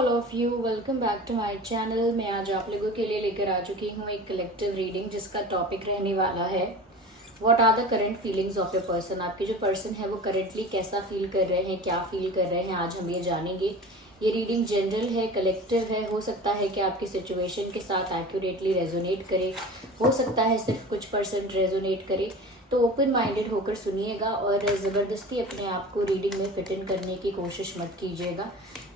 All of you, welcome back to my channel. मैं आज आप लोगों के लिए लेकर आ चुकी हूँ एक कलेक्टिव रीडिंग जिसका टॉपिक रहने वाला है what are the current feelings of your person. आपके जो पर्सन है वो करेंटली कैसा फील कर रहे हैं, क्या फील कर रहे हैं, आज हम ये जानेंगे। ये रीडिंग जनरल है, कलेक्टिव है। हो सकता है कि आपकी सिचुएशन के साथ एक्यूरेटली रेजोनेट करे, हो सकता है सिर्फ कुछ % रेजोनेट करे। तो ओपन माइंडेड होकर सुनिएगा और ज़बरदस्ती अपने आप को रीडिंग में फिट इन करने की कोशिश मत कीजिएगा।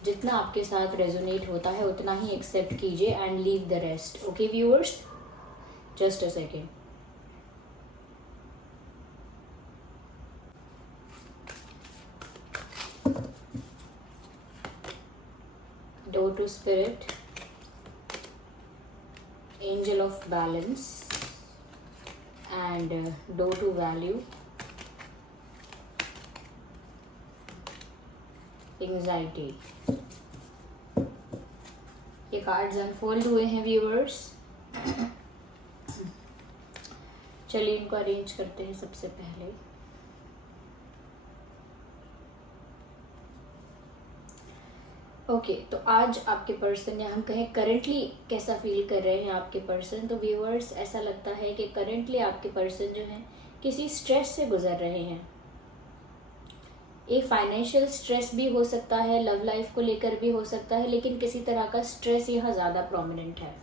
जितना आपके साथ रेजोनेट होता है उतना ही एक्सेप्ट कीजिए and leave the rest. Okay viewers, just a second. Door to spirit, angel of balance and door to value, anxiety. ये कार्ड्स अनफोल्ड हुए हैं व्यूअर्स। चलिए इनको अरेंज करते हैं सबसे पहले। ओके, तो आज आपके पर्सन या हम कहें करंटली कैसा फील कर रहे हैं आपके पर्सन। तो व्यूअर्स, ऐसा लगता है कि करंटली आपके पर्सन जो हैं किसी स्ट्रेस से गुजर रहे हैं। एक फाइनेंशियल स्ट्रेस भी हो सकता है, लव लाइफ को लेकर भी हो सकता है, लेकिन किसी तरह का स्ट्रेस यहाँ ज़्यादा प्रोमिनेंट है।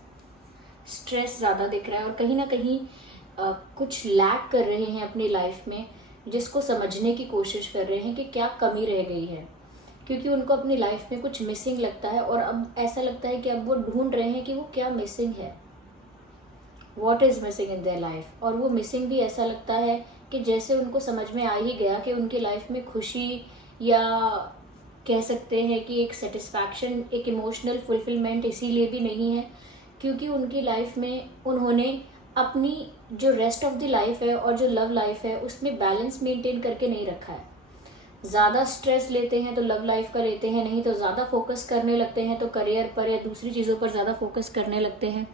स्ट्रेस ज़्यादा दिख रहा है और कहीं ना कहीं कुछ लैक कर रहे हैं अपनी लाइफ में, जिसको समझने की कोशिश कर रहे हैं कि क्या कमी रह गई है, क्योंकि उनको अपनी लाइफ में कुछ मिसिंग लगता है। और अब ऐसा लगता है कि अब वो ढूंढ रहे हैं कि वो क्या मिसिंग है, what is missing in their life. और वो मिसिंग भी ऐसा लगता है कि जैसे उनको समझ में आ ही गया कि उनकी लाइफ में खुशी या कह सकते हैं कि एक सेटिस्फैक्शन, एक इमोशनल फुलफिलमेंट इसीलिए भी नहीं है क्योंकि उनकी लाइफ में उन्होंने अपनी जो रेस्ट ऑफ द लाइफ है और जो लव लाइफ है उसमें बैलेंस मेंटेन करके नहीं रखा है। ज़्यादा स्ट्रेस लेते हैं तो लव लाइफ का लेते हैं, नहीं तो ज़्यादा फोकस करने लगते हैं तो करियर पर या दूसरी चीज़ों पर ज़्यादा फोकस करने लगते हैं।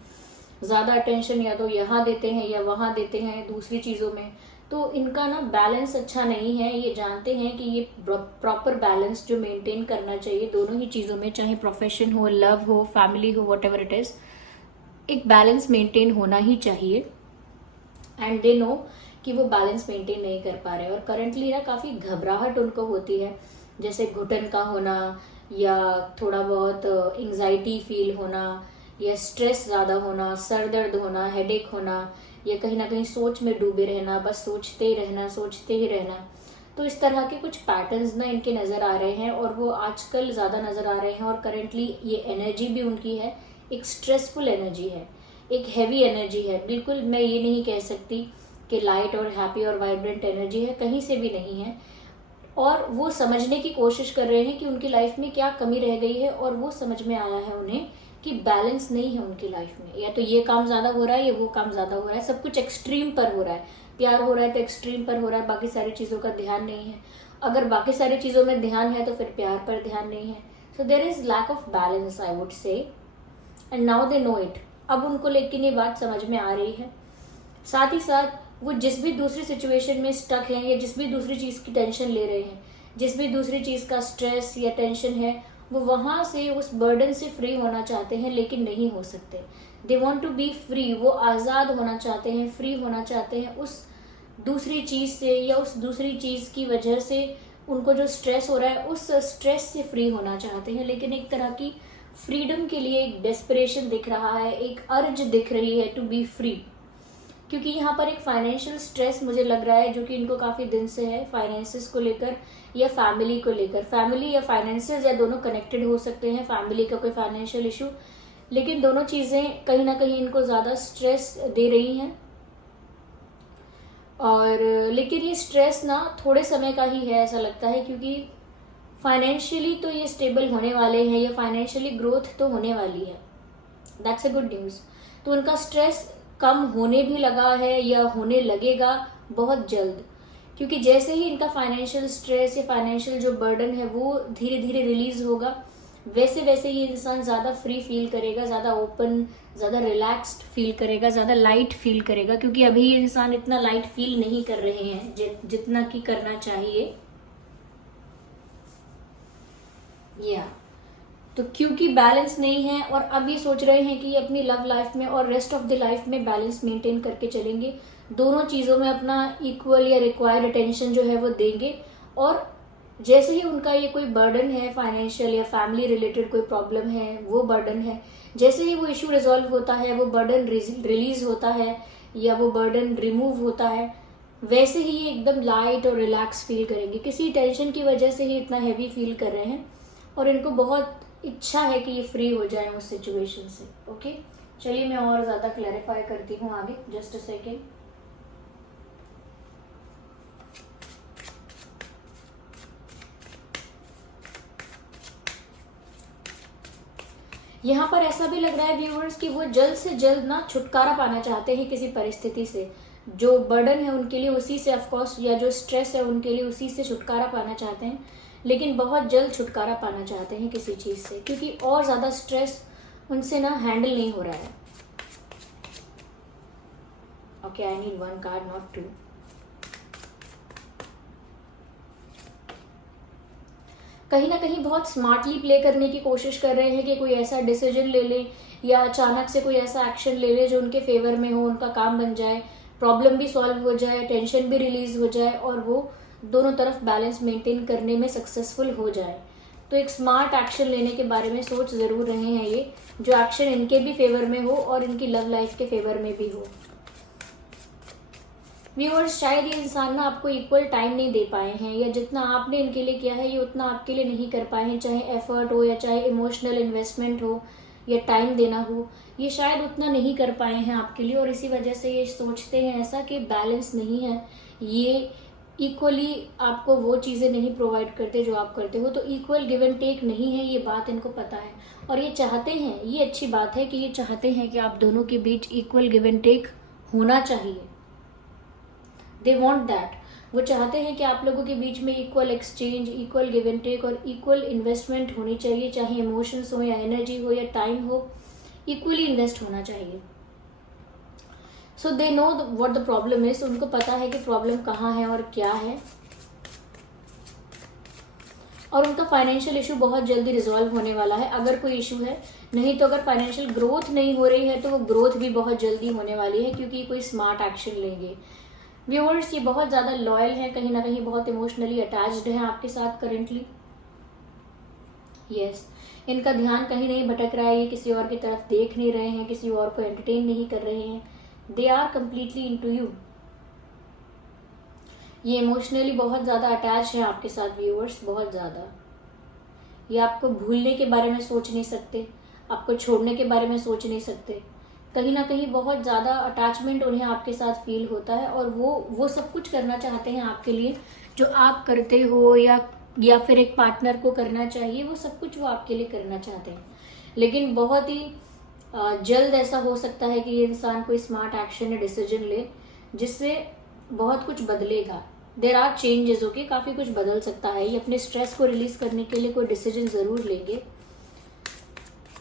ज़्यादा अटेंशन या तो यहाँ देते हैं या वहाँ देते हैं दूसरी चीज़ों में। तो इनका ना बैलेंस अच्छा नहीं है। ये जानते हैं कि ये प्रॉपर बैलेंस जो मेंटेन करना चाहिए दोनों ही चीज़ों में, चाहे प्रोफेशन हो, लव हो, फैमिली हो, व्हाटएवर इट इज़, एक बैलेंस मेंटेन होना ही चाहिए। एंड दे नो कि वो बैलेंस मेंटेन नहीं कर पा रहे और करंटली ना काफ़ी घबराहट उनको होती है, जैसे घुटन का होना या थोड़ा बहुत एंजाइटी फील होना या स्ट्रेस ज़्यादा होना, सर दर्द होना, हेडेक होना, या कहीं ना कहीं सोच में डूबे रहना, बस सोचते ही रहना, सोचते ही रहना। तो इस तरह के कुछ पैटर्न्स ना इनके नज़र आ रहे हैं और वो आजकल ज़्यादा नज़र आ रहे हैं। और करंटली ये एनर्जी भी उनकी है, एक स्ट्रेसफुल एनर्जी है, एक हैवी एनर्जी है। बिल्कुल मैं ये नहीं कह सकती कि लाइट और हैप्पी और वाइब्रेंट एनर्जी है, कहीं से भी नहीं है। और वो समझने की कोशिश कर रहे हैं कि उनकी लाइफ में क्या कमी रह गई है और वो समझ में आया है उन्हें कि बैलेंस नहीं है उनकी लाइफ में। या तो ये काम ज़्यादा हो रहा है या वो काम ज़्यादा हो रहा है, सब कुछ एक्सट्रीम पर हो रहा है। प्यार हो रहा है तो एक्सट्रीम पर हो रहा है, बाकी सारी चीज़ों का ध्यान नहीं है। अगर बाकी सारी चीज़ों में ध्यान है तो फिर प्यार पर ध्यान नहीं है। So there is lack of balance, I would say, and now they know it. अब उनको लेकिन ये बात समझ में आ रही है। साथ ही साथ वो जिस भी दूसरी सिचुएशन में स्टक हैं या जिस भी दूसरी चीज़ की टेंशन ले रहे हैं, जिस भी दूसरी चीज़ का स्ट्रेस या टेंशन है, वो वहाँ से उस बर्डन से फ्री होना चाहते हैं लेकिन नहीं हो सकते। They want to be free, वो आज़ाद होना चाहते हैं, फ्री होना चाहते हैं उस दूसरी चीज़ से या उस दूसरी चीज़ की वजह से उनको जो स्ट्रेस हो रहा है उस स्ट्रेस से फ्री होना चाहते हैं। लेकिन एक तरह की फ्रीडम के लिए एक डेस्परेशन दिख रहा है, एक अर्ज दिख रही है टू बी फ्री। क्योंकि यहाँ पर एक फाइनेंशियल स्ट्रेस मुझे लग रहा है जो कि इनको काफ़ी दिन से है, फाइनेंसेस को लेकर या फैमिली को लेकर। फैमिली या फाइनेंसेस या दोनों कनेक्टेड हो सकते हैं, फैमिली का कोई फाइनेंशियल इशू, लेकिन दोनों चीज़ें कहीं ना कहीं इनको ज़्यादा स्ट्रेस दे रही हैं। और लेकिन ये स्ट्रेस ना थोड़े समय का ही है ऐसा लगता है, क्योंकि फाइनेंशियली तो ये स्टेबल होने वाले हैं या फाइनेंशियली ग्रोथ तो होने वाली है, दैट्स अ गुड न्यूज़। तो उनका स्ट्रेस कम होने भी लगा है या होने लगेगा बहुत जल्द, क्योंकि जैसे ही इनका फाइनेंशियल स्ट्रेस या फाइनेंशियल जो बर्डन है वो धीरे धीरे रिलीज होगा, वैसे वैसे ये इंसान ज़्यादा फ्री फील करेगा, ज़्यादा ओपन, ज़्यादा रिलैक्स्ड फील करेगा, ज़्यादा लाइट फील करेगा। क्योंकि अभी ये इंसान इतना लाइट फील नहीं कर रहे हैं जितना कि करना चाहिए। या तो क्योंकि बैलेंस नहीं है और अब ये सोच रहे हैं कि ये अपनी लव लाइफ में और रेस्ट ऑफ द लाइफ में बैलेंस मेंटेन करके चलेंगे, दोनों चीज़ों में अपना इक्वल या रिक्वायर्ड अटेंशन जो है वो देंगे। और जैसे ही उनका ये कोई बर्डन है, फाइनेंशियल या फैमिली रिलेटेड कोई प्रॉब्लम है, वो बर्डन है, जैसे ही वो इशू रिजॉल्व होता है, वो बर्डन रिलीज होता है या वो बर्डन रिमूव होता है, वैसे ही ये एकदम लाइट और रिलैक्स फील करेंगे। किसी टेंशन की वजह से ही इतना हैवी फील कर रहे हैं और इनको बहुत इच्छा है कि ये फ्री हो जाए उस सिचुएशन से। ओके, चलिए मैं और ज़्यादा क्लैरिफाई करती हूँ आगे। Just a second. यहाँ पर ऐसा भी लग रहा है व्यूअर्स कि वो जल्द से जल्द ना छुटकारा पाना चाहते हैं किसी परिस्थिति से। जो बर्डन है उनके लिए उसी से, ऑफकोर्स, या जो स्ट्रेस है उनके लिए उसी से छुटकारा पाना चाहते हैं, लेकिन बहुत जल्द छुटकारा पाना चाहते हैं किसी चीज़ से, क्योंकि और ज़्यादा स्ट्रेस उनसे ना हैंडल नहीं हो रहा है। Okay, I need 1 card, not 2। कहीं ना कहीं बहुत स्मार्टली प्ले करने की कोशिश कर रहे हैं कि कोई ऐसा डिसीजन ले लें या अचानक से कोई ऐसा एक्शन ले लें जो उनके फेवर में हो, उनका काम बन जाए, प्रॉब्लम भी सॉल्व हो जाए, टेंशन भी रिलीज हो जाए और वो दोनों तरफ बैलेंस मेंटेन करने में सक्सेसफुल हो जाए। तो एक स्मार्ट एक्शन लेने के बारे में सोच ज़रूर रहे हैं ये, जो एक्शन इनके भी फेवर में हो और इनकी लव लाइफ के फेवर में भी हो। व्यूअर्स, शायद ये इंसान ना आपको इक्वल टाइम नहीं दे पाए हैं, या जितना आपने इनके लिए किया है ये उतना आपके लिए नहीं कर पाए हैं, चाहे एफर्ट हो या चाहे इमोशनल इन्वेस्टमेंट हो या टाइम देना हो, ये शायद उतना नहीं कर पाए हैं आपके लिए। और इसी वजह से ये सोचते हैं ऐसा कि बैलेंस नहीं है, ये इक्वली आपको वो चीज़ें नहीं प्रोवाइड करते जो आप करते हो। तो इक्वल गिव एंड टेक नहीं है, ये बात इनको पता है और ये चाहते हैं, ये अच्छी बात है कि ये चाहते हैं कि आप दोनों के बीच इक्वल गिव एंड टेक होना चाहिए। They want that. वो चाहते हैं कि आप लोगों के बीच में equal exchange, equal give and take और इक्वल इन्वेस्टमेंट होनी चाहिए, चाहे इमोशंस हो या एनर्जी हो या टाइम हो, इक्वली इन्वेस्ट होना चाहिए। So they know what the problem is. उनको पता है कि प्रॉब्लम कहाँ है और क्या है, और उनका फाइनेंशियल इशू बहुत जल्दी रिजॉल्व होने वाला है, अगर कोई इशू है। नहीं तो अगर फाइनेंशियल ग्रोथ नहीं हो रही है तो वो ग्रोथ भी बहुत जल्दी होने वाली है, क्योंकि कोई स्मार्ट एक्शन लेंगे। व्यूअर्स, ये बहुत ज़्यादा लॉयल है, कहीं ना कहीं बहुत इमोशनली अटैच्ड है आपके साथ करेंटली। यस, इनका ध्यान कहीं नहीं भटक रहा है, ये किसी और की तरफ देख नहीं रहे हैं, किसी और को एंटरटेन नहीं कर रहे हैं। They are completely into you. ये इमोशनली बहुत ज़्यादा अटैच है आपके साथ व्यूअर्स, बहुत ज़्यादा। ये आपको भूलने के बारे में सोच नहीं सकते, आपको छोड़ने के बारे में सोच नहीं सकते। कहीं ना कहीं बहुत ज़्यादा अटैचमेंट उन्हें आपके साथ फील होता है और वो सब कुछ करना चाहते हैं आपके लिए जो आप करते हो या फिर एक पार्टनर को करना चाहिए, वो सब कुछ वो आपके लिए करना चाहते हैं। लेकिन बहुत ही जल्द ऐसा हो सकता है कि ये इंसान कोई स्मार्ट एक्शन या डिसीजन ले जिससे बहुत कुछ बदलेगा। देयर आर चेंजेस, ओके, काफ़ी कुछ बदल सकता है। ये अपने स्ट्रेस को रिलीज करने के लिए कोई डिसीजन ज़रूर लेंगे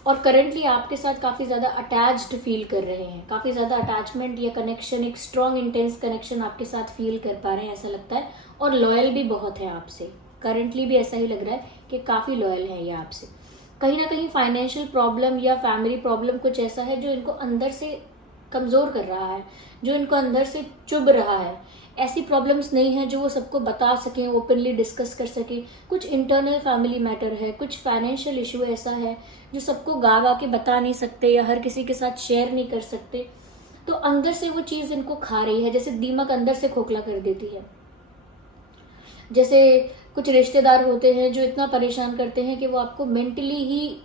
और करंटली आपके साथ काफ़ी ज़्यादा अटैच्ड फील कर रहे हैं, काफ़ी ज़्यादा अटैचमेंट या कनेक्शन, एक स्ट्रॉन्ग इंटेंस कनेक्शन आपके साथ फील कर पा रहे हैं ऐसा लगता है। और लॉयल भी बहुत है आपसे, करंटली भी ऐसा ही लग रहा है कि काफ़ी लॉयल है ये आपसे। कहीं ना कहीं फाइनेंशियल प्रॉब्लम या फैमिली प्रॉब्लम कुछ ऐसा है जो इनको अंदर से कमज़ोर कर रहा है, जो इनको अंदर से चुभ रहा है। ऐसी प्रॉब्लम्स नहीं है जो वो सबको बता सकें, ओपनली डिस्कस कर सकें। कुछ इंटरनल फैमिली मैटर है, कुछ फाइनेंशियल इशू ऐसा है जो सबको गा गा के बता नहीं सकते या हर किसी के साथ शेयर नहीं कर सकते। तो अंदर से वो चीज़ इनको खा रही है, जैसे दीमक अंदर से खोखला कर देती है। जैसे कुछ रिश्तेदार होते हैं जो इतना परेशान करते हैं कि वो आपको मेंटली ही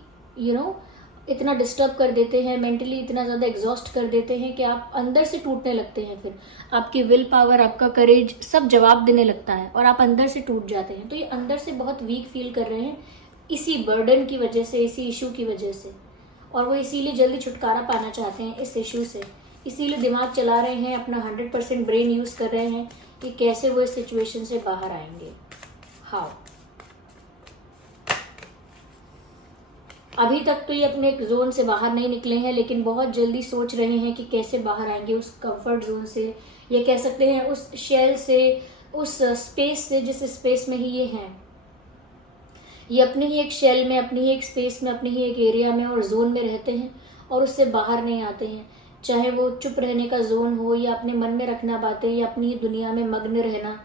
इतना डिस्टर्ब कर देते हैं, मेंटली इतना ज़्यादा एग्जॉस्ट कर देते हैं कि आप अंदर से टूटने लगते हैं। फिर आपकी विल पावर, आपका करेज सब जवाब देने लगता है और आप अंदर से टूट जाते हैं। तो ये अंदर से बहुत वीक फील कर रहे हैं इसी बर्डन की वजह से, इसी इशू की वजह से, और वो इसीलिए जल्दी छुटकारा पाना चाहते हैं इस इशू से। इसीलिए दिमाग चला रहे हैं, अपना 100% ब्रेन यूज़ कर रहे हैं कि कैसे वो इस सिचुएशन से बाहर आएंगे। हाउ? अभी तक तो ये अपने जोन से बाहर नहीं निकले हैं, लेकिन बहुत जल्दी सोच रहे हैं कि कैसे बाहर आएंगे उस कंफर्ट जोन से, ये कह सकते हैं उस शेल से, उस स्पेस से जिस स्पेस में ही ये हैं। ये अपने ही एक शेल में, अपनी ही एक स्पेस में, अपने ही एक एरिया में और जोन में रहते हैं और उससे बाहर नहीं आते हैं। चाहे वो चुप रहने का जोन हो या अपने मन में रखना बातें या अपनी ही दुनिया में मग्न रहना,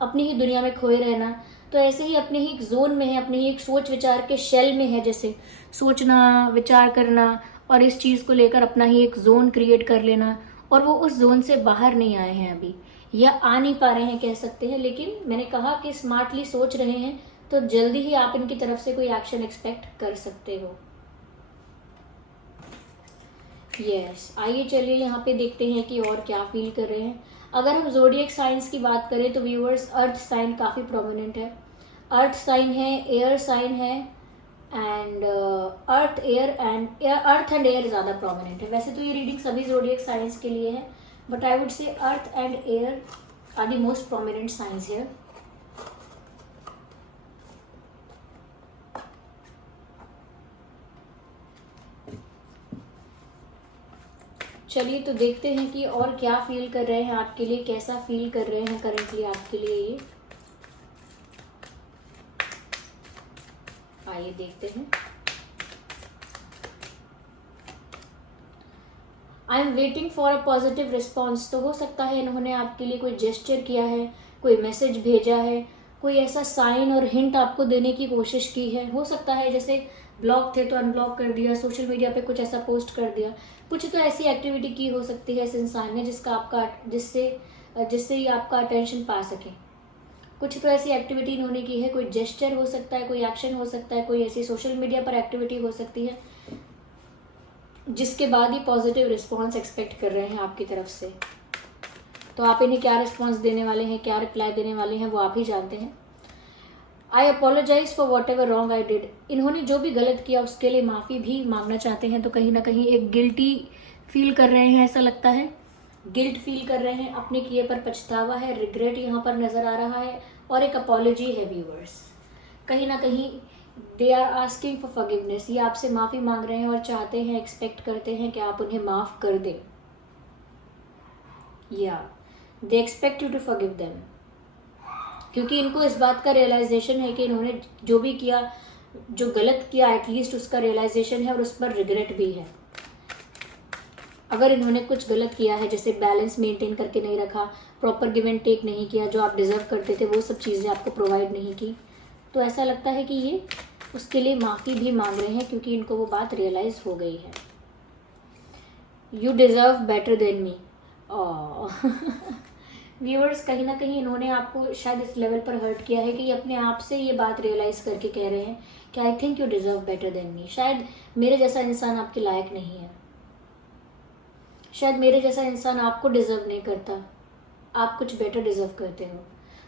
अपनी ही दुनिया में खोए रहना, तो ऐसे ही अपने ही एक जोन में है, अपने ही एक सोच विचार के शेल में है। जैसे सोचना, विचार करना और इस चीज़ को लेकर अपना ही एक जोन क्रिएट कर लेना, और वो उस जोन से बाहर नहीं आए हैं अभी, या आ नहीं पा रहे हैं कह सकते हैं। लेकिन मैंने कहा कि स्मार्टली सोच रहे हैं, तो जल्दी ही आप इनकी तरफ से कोई एक्शन एक्सपेक्ट कर सकते हो। यस, आइए चलिए यहाँ पे देखते हैं कि और क्या फील कर रहे हैं। अगर हम जोडिएक साइंस की बात करें तो व्यूअर्स, अर्थ साइन काफ़ी प्रोमिनेंट है। अर्थ साइन है, एयर साइन है, एंड अर्थ एंड एयर ज़्यादा प्रोमिनेंट है। वैसे तो ये रीडिंग सभी जोडिएक साइंस के लिए है, but I would say earth and air are the most prominent science here. चलिए तो देखते हैं कि और क्या फील कर रहे हैं आपके लिए, कैसा फील कर रहे हैं करंटली आपके लिए ये। आइए देखते हैं। I am waiting for a positive response. तो हो सकता है इन्होंने आपके लिए कोई जेस्चर किया है, कोई मैसेज भेजा है, कोई ऐसा साइन और हिंट आपको देने की कोशिश की है। हो सकता है जैसे ब्लॉक थे तो अनब्लॉक कर दिया, सोशल मीडिया पे कुछ ऐसा पोस्ट कर दिया, कुछ तो ऐसी एक्टिविटी की हो सकती है इस इंसान ने जिससे ये आपका अटेंशन पा सके। कुछ तो ऐसी एक्टिविटी इन्होंने की है, कोई जेस्चर हो सकता है, कोई एक्शन हो सकता है, कोई ऐसी सोशल मीडिया पर एक्टिविटी हो सकती है जिसके बाद ही पॉजिटिव रिस्पॉन्स एक्सपेक्ट कर रहे हैं आपकी तरफ से। तो आप इन्हें क्या रिस्पॉन्स देने वाले हैं, क्या रिप्लाई देने वाले हैं, वो आप ही जानते हैं। I apologise for whatever wrong I did. इन्होंने जो भी गलत किया उसके लिए माफ़ी भी मांगना चाहते हैं। तो कहीं ना कहीं एक गिल्टी फील कर रहे हैं, ऐसा लगता है गिल्ट फील कर रहे हैं, अपने किए पर पछतावा है, रिग्रेट यहाँ पर नज़र आ रहा है, और एक अपॉलोजी है व्यूअर्स। कहीं ना कहीं they are asking for forgiveness. ये आपसे माफ़ी मांग रहे हैं और चाहते हैं, एक्सपेक्ट करते हैं कि आप उन्हें माफ़ कर दें, या they expect you to forgive them. क्योंकि इनको इस बात का रियलाइजेशन है कि इन्होंने जो भी किया, जो गलत किया, एटलीस्ट उसका रियलाइजेशन है और उस पर रिग्रेट भी है। अगर इन्होंने कुछ गलत किया है, जैसे बैलेंस मेंटेन करके नहीं रखा, प्रॉपर गिव एंड टेक नहीं किया, जो आप डिजर्व करते थे वो सब चीज़ें आपको प्रोवाइड नहीं की, तो ऐसा लगता है कि ये उसके लिए माफ़ी भी मांग रहे हैं, क्योंकि इनको वो बात रियलाइज हो गई है। You deserve better than me. Viewers, कहीं ना कहीं इन्होंने आपको शायद इस लेवल पर हर्ट किया है कि ये अपने आप से ये बात रियलाइज़ करके कह रहे हैं कि I think you deserve better than me. शायद मेरे जैसा इंसान आपके लायक नहीं है, शायद मेरे जैसा इंसान आपको डिज़र्व नहीं करता, आप कुछ बेटर डिज़र्व करते हो।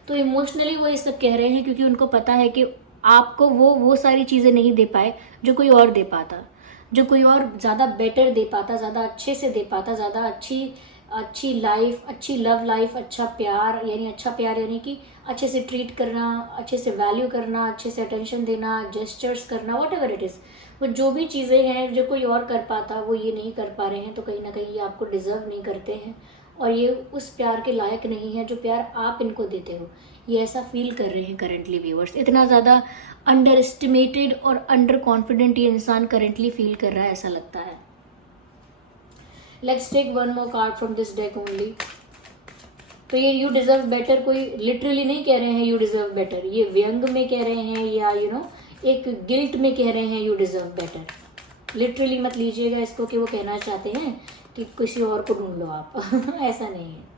तो इमोशनली वो ये सब कह रहे हैं, क्योंकि उनको पता है कि आपको वो सारी चीज़ें नहीं दे पाए जो कोई और दे पाता, जो कोई और ज़्यादा बेटर दे पाता, ज़्यादा अच्छे से दे पाता, ज़्यादा अच्छी लाइफ, अच्छी लव लाइफ, अच्छा प्यार यानी कि अच्छे से ट्रीट करना, अच्छे से वैल्यू करना, अच्छे से अटेंशन देना, जेस्चर्स करना, वॉट एवर इट इज़। वो जो भी चीज़ें हैं जो कोई और कर पाता, वो ये नहीं कर पा रहे हैं। तो कहीं ना कहीं ये आपको डिज़र्व नहीं करते हैं, और ये उस प्यार के लायक नहीं है जो प्यार आप इनको देते हो। ये ऐसा फील कर रहे हैं करंटली व्यूअर्स। इतना ज़्यादा अंडर एस्टिमेटेड और अंडर कॉन्फिडेंट ये इंसान करंटली फील कर रहा है, ऐसा लगता है। Let's take one more card from this deck only. तो ये यू डिज़र्व बेटर कोई लिटरली नहीं कह रहे हैं यू डिज़र्व बेटर, ये व्यंग में कह रहे हैं या एक गिल्ट में कह रहे हैं यू डिज़र्व बेटर। लिटरली मत लीजिएगा इसको कि वो कहना चाहते हैं कि किसी और को ढूंढ लो आप। ऐसा नहीं है।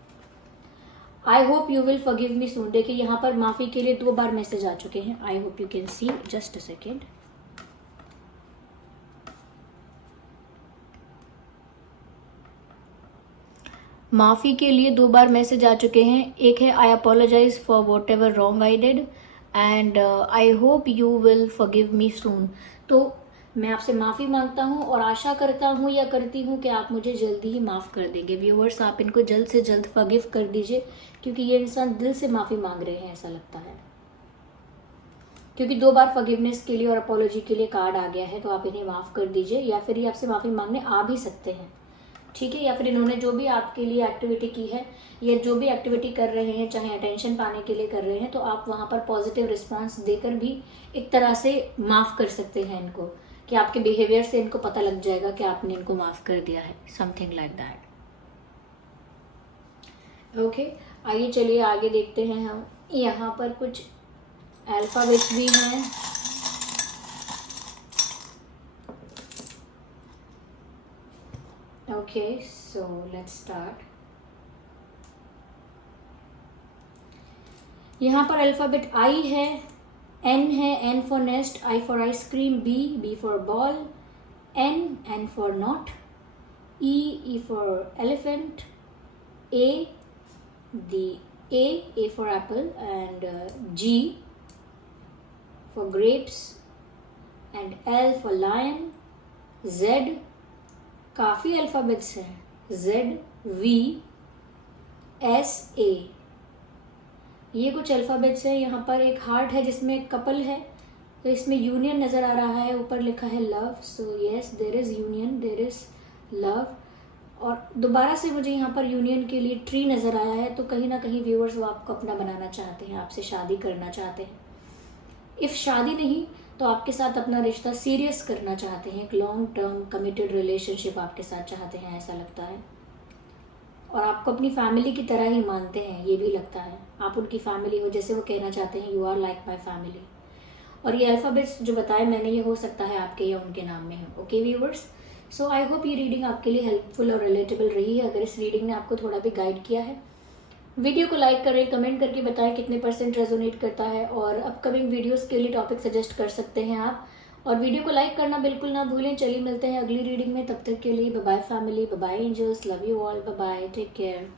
I hope you will forgive me soon. देखिए यहाँ पर माफ़ी के लिए 2 बार मैसेज आ चुके हैं। आई hope you can see, just a second. माफ़ी के लिए 2 बार मैसेज आ चुके हैं। एक है I apologise for whatever wrong I did, and I hope you will forgive me soon. तो मैं आपसे माफ़ी मांगता हूँ और आशा करता हूँ या करती हूँ कि आप मुझे जल्दी ही माफ़ कर देंगे। व्यूअर्स, आप इनको जल्द से जल्द फॉरगिव कर दीजिए, क्योंकि ये इंसान दिल से माफ़ी मांग रहे हैं, ऐसा लगता है। क्योंकि 2 बार फॉरगिवनेस के लिए और अपोलॉजी के लिए कार्ड आ गया है, तो आप इन्हें माफ़ कर दीजिए, या फिर ये आपसे माफ़ी मांगने आ भी सकते हैं। ठीक है, या फिर इन्होंने जो भी आपके लिए एक्टिविटी की है या जो भी एक्टिविटी कर रहे हैं, चाहे अटेंशन पाने के लिए कर रहे हैं, तो आप वहाँ पर पॉजिटिव रिस्पॉन्स देकर भी एक तरह से माफ़ कर सकते हैं इनको, कि आपके बिहेवियर से इनको पता लग जाएगा कि आपने इनको माफ़ कर दिया है, समथिंग लाइक दैट। ओके, आइए चलिए आगे देखते हैं हम। यहाँ पर कुछ अल्फ़ाबेट्स भी हैं। Okay, so let's start. यहाँ पर अल्फ़ाबेट आई है, एन है, N for nest, I for ice cream, B for ball, N for not, E for elephant, A for apple, and G for grapes, and L for lion, Z, काफ़ी alphabets हैं, Z, V, S, A, ये कुछ alphabets हैं। यहाँ पर एक heart है जिसमें एक कपल है, तो इसमें यूनियन नज़र आ रहा है, ऊपर लिखा है love, so yes there is union, there is love. और दोबारा से मुझे यहाँ पर यूनियन के लिए ट्री नज़र आया है, तो कहीं ना कहीं व्यूअर्स वो आपको अपना बनाना चाहते हैं, आपसे शादी करना चाहते हैं। इफ़ शादी नहीं तो आपके साथ अपना रिश्ता सीरियस करना चाहते हैं, एक लॉन्ग टर्म कमिटेड रिलेशनशिप आपके साथ चाहते हैं, ऐसा लगता है। और आपको अपनी फैमिली की तरह ही मानते हैं, ये भी लगता है, आप उनकी फैमिली हो, जैसे वो कहना चाहते हैं you are like my family. और ये अल्फ़ाबेट्स जो बताए मैंने, ये हो सकता है आपके या उनके नाम में हो। Okay viewers, so I hope ये रीडिंग आपके लिए हेल्पफुल और रिलेटेबल रही है। अगर इस रीडिंग ने आपको थोड़ा भी गाइड किया है, वीडियो को लाइक करें, कमेंट करके बताएं कितने % रेजोनेट करता है, और अपकमिंग वीडियोस के लिए टॉपिक सजेस्ट कर सकते हैं आप। और वीडियो को लाइक करना बिल्कुल ना भूलें। चलिए मिलते हैं अगली रीडिंग में, तब तक के लिए bye bye family, bye bye angels, love you all, bye bye, take care.